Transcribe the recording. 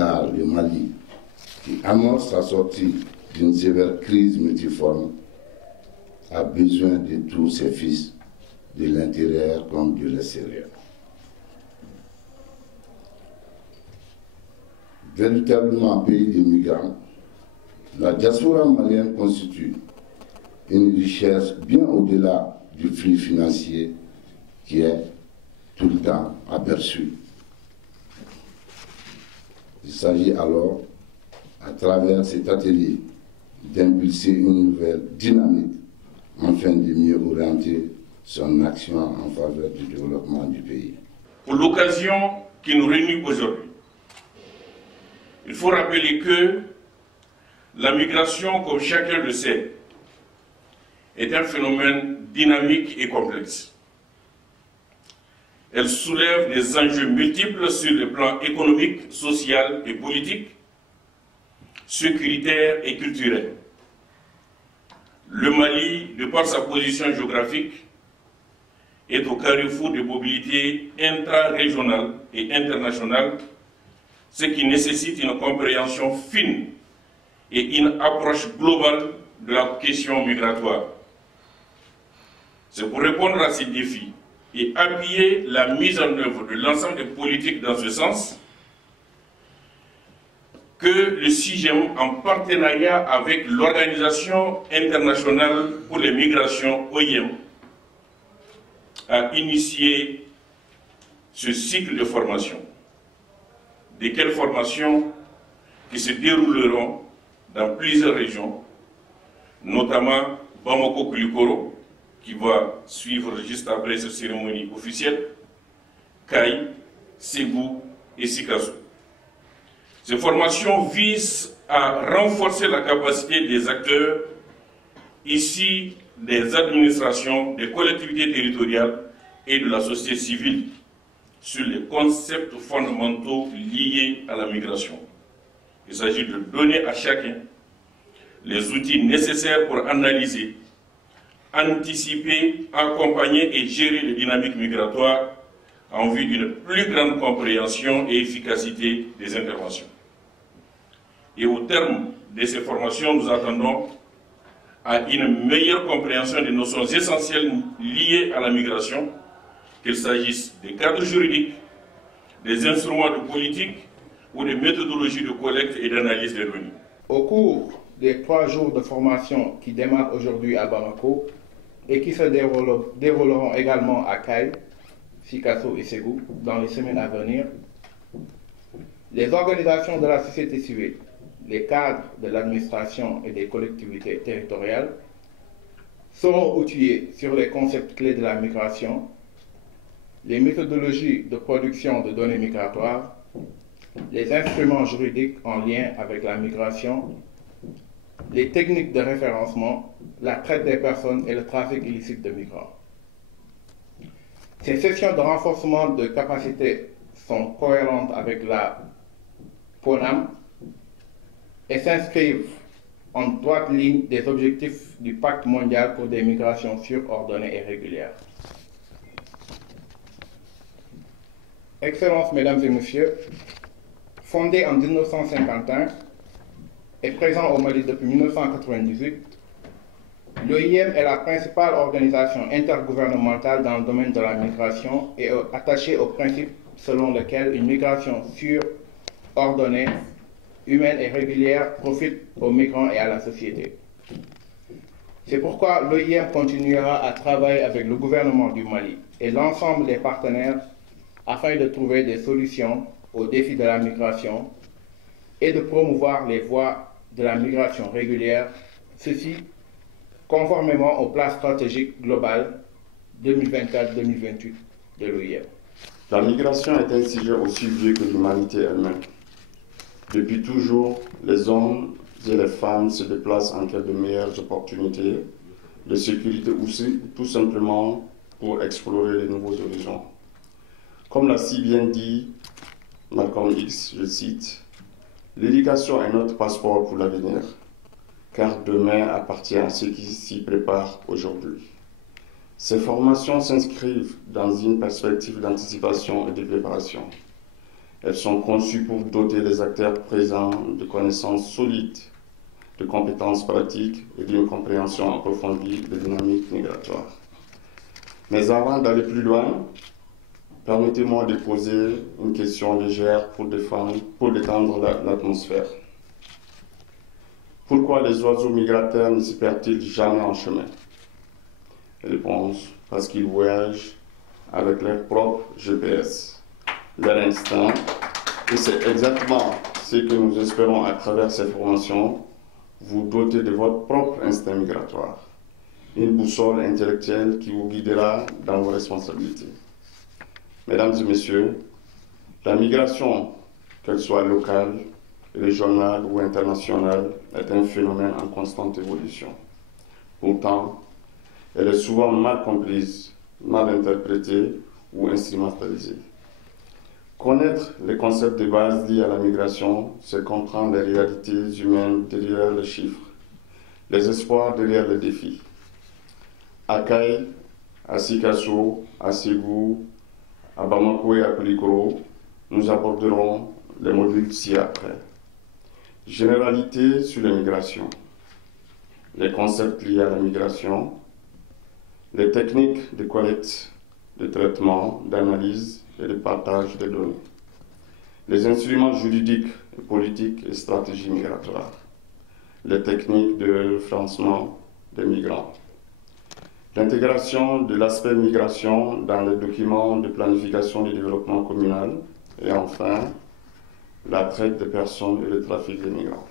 car le Mali, qui amorce sa sortie d'une sévère crise multiforme, a besoin de tous ses fils, de l'intérieur comme de l'extérieur. Véritablement un pays de migrants, la diaspora malienne constitue une richesse bien au-delà du flux financier qui est tout le temps aperçu. Il s'agit alors, à travers cet atelier, d'impulser une nouvelle dynamique afin de mieux orienter son action en faveur du développement du pays. Pour l'occasion qui nous réunit aujourd'hui, il faut rappeler que la migration, comme chacun le sait, est un phénomène dynamique et complexe. Elle soulève des enjeux multiples sur le plan économique, social et politique, sécuritaire et culturel. Le Mali, de par sa position géographique, est au carrefour de mobilité intra-régionale et internationale, ce qui nécessite une compréhension fine et une approche globale de la question migratoire. C'est pour répondre à ces défis et appuyer la mise en œuvre de l'ensemble des politiques dans ce sens que le CIGEM, en partenariat avec l'Organisation internationale pour les migrations, OIM, a initié ce cycle de formation. Desquelles formations qui se dérouleront dans plusieurs régions, notamment Bamako-Koulikoro, qui va suivre juste après cette cérémonie officielle, Kaï, Ségou et Sikasso. Ces formations visent à renforcer la capacité des acteurs, ici des administrations, des collectivités territoriales et de la société civile, sur les concepts fondamentaux liés à la migration. Il s'agit de donner à chacun les outils nécessaires pour analyser, anticiper, accompagner et gérer les dynamiques migratoires en vue d'une plus grande compréhension et efficacité des interventions. Et au terme de ces formations, nous attendons à une meilleure compréhension des notions essentielles liées à la migration, qu'il s'agisse des cadres juridiques, des instruments de politique ou des méthodologies de collecte et d'analyse des données. Au cours des 3 jours de formation qui démarrent aujourd'hui à Bamako et qui se dérouleront également à Kaï, Sikasso et Ségou dans les semaines à venir, les organisations de la société civile, les cadres de l'administration et des collectivités territoriales seront outillés sur les concepts clés de la migration, les méthodologies de production de données migratoires, les instruments juridiques en lien avec la migration, les techniques de référencement, la traite des personnes et le trafic illicite de migrants. Ces sessions de renforcement de capacités sont cohérentes avec la PONAM et s'inscrivent en droite ligne des objectifs du Pacte mondial pour des migrations sûres, ordonnées et régulières. Excellences, Mesdames et Messieurs, fondé en 1951 et présent au Mali depuis 1998, l'OIM est la principale organisation intergouvernementale dans le domaine de la migration et attachée au principe selon lequel une migration sûre, ordonnée, humaine et régulière profite aux migrants et à la société. C'est pourquoi l'OIM continuera à travailler avec le gouvernement du Mali et l'ensemble des partenaires afin de trouver des solutions aux défis de la migration et de promouvoir les voies de la migration régulière, ceci conformément au plan stratégique global 2024-2028 de l'OIM. La migration est un sujet aussi vieux que l'humanité elle-même. Depuis toujours, les hommes et les femmes se déplacent en quête de meilleures opportunités, de sécurité aussi, tout simplement pour explorer les nouveaux horizons. Comme l'a si bien dit Malcolm X, je cite, « L'éducation est notre passeport pour l'avenir, car demain appartient à ceux qui s'y préparent aujourd'hui. » Ces formations s'inscrivent dans une perspective d'anticipation et de préparation. Elles sont conçues pour doter les acteurs présents de connaissances solides, de compétences pratiques et d'une compréhension approfondie des dynamiques migratoires. Mais avant d'aller plus loin, permettez-moi de poser une question légère pour détendre l'atmosphère. Pourquoi les oiseaux migrateurs ne se perdent-ils jamais en chemin? Réponse, parce qu'ils voyagent avec leur propre GPS, leur instinct, et c'est exactement ce que nous espérons à travers cette formation, vous doter de votre propre instinct migratoire, une boussole intellectuelle qui vous guidera dans vos responsabilités. Mesdames et messieurs, la migration, qu'elle soit locale, régionale ou internationale, est un phénomène en constante évolution. Pourtant, elle est souvent mal comprise, mal interprétée ou instrumentalisée. Connaître les concepts de base liés à la migration, c'est comprendre les réalités humaines derrière les chiffres, les espoirs derrière les défis. À Kay, à Sikasso, à Ségou, à Bamako et à Koulikoro, nous aborderons les modules ci-après. Généralité sur les migrations, les concepts liés à la migration, les techniques de collecte, de traitement, d'analyse et de partage des données, les instruments juridiques, politiques et stratégies migratoires, les techniques de référencement des migrants, l'intégration de l'aspect migration dans les documents de planification du développement communal et enfin, la traite des personnes et le trafic des migrants.